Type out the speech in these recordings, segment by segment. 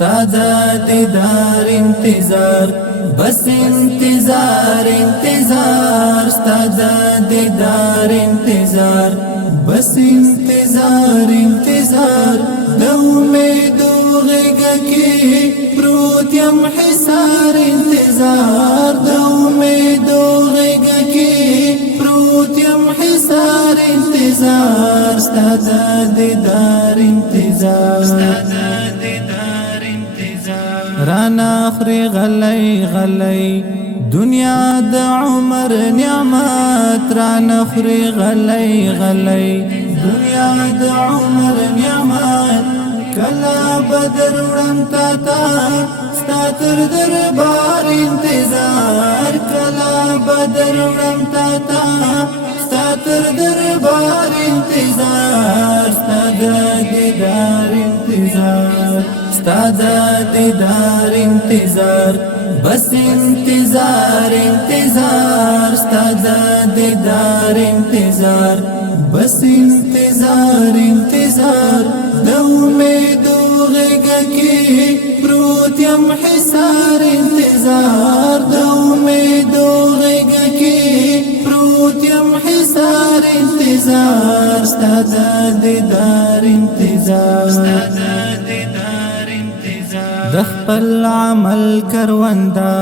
استاد دیدار انتظار بس انتظار انتظار استاد دیدار انتظار بس انتظار انتظار د امیدو غیږه کې پروت یم حصار انتظار د امیدو غیږه کې پروت یم حصار انتظار استاد دیدار انتظار رانا اخری غلی غلی دنیا د عمر نعمت رانا اخری غلی غلی دنیا د عمر نعمت کلا بدر وړم تا تا ستا تر دربار انتظار کلا بدر وړم تا تا ستا تر دربار انتظار ستا د دیدار انتظار استاد دیدار انتظار بس انتظار انتظار استاد دیدار انتظار بس انتظار انتظار د امیدو غیږه کې پروت یم حصار انتظار د امیدو غیږه کې پروت یم حصار انتظار استاد دیدار انتظار د خپل عمل کروندا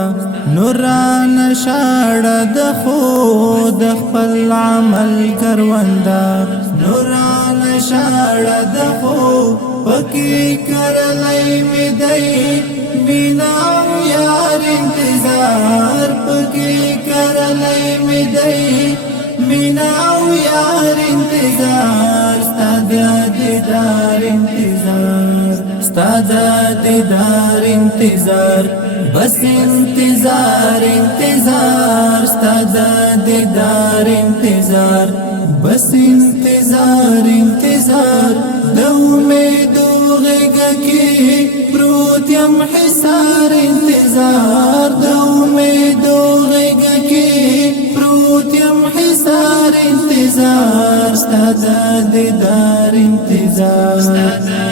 نوران شاړه د خو د خپل عمل کروندا نوران شاړه د خو پکې کرلای می دی بنا یار انتظار پکې کرلای می دی بنا یار انتظار استاد دیدار انتظار استاد دیدار انتظار بس انتظار انتظار استاد دیدار انتظار بس انتظار انتظار د امیدو غیږه کې پروت یم حصار انتظار د امیدو غیږه کې پروت یم حصار انتظار استاد دیدار انتظار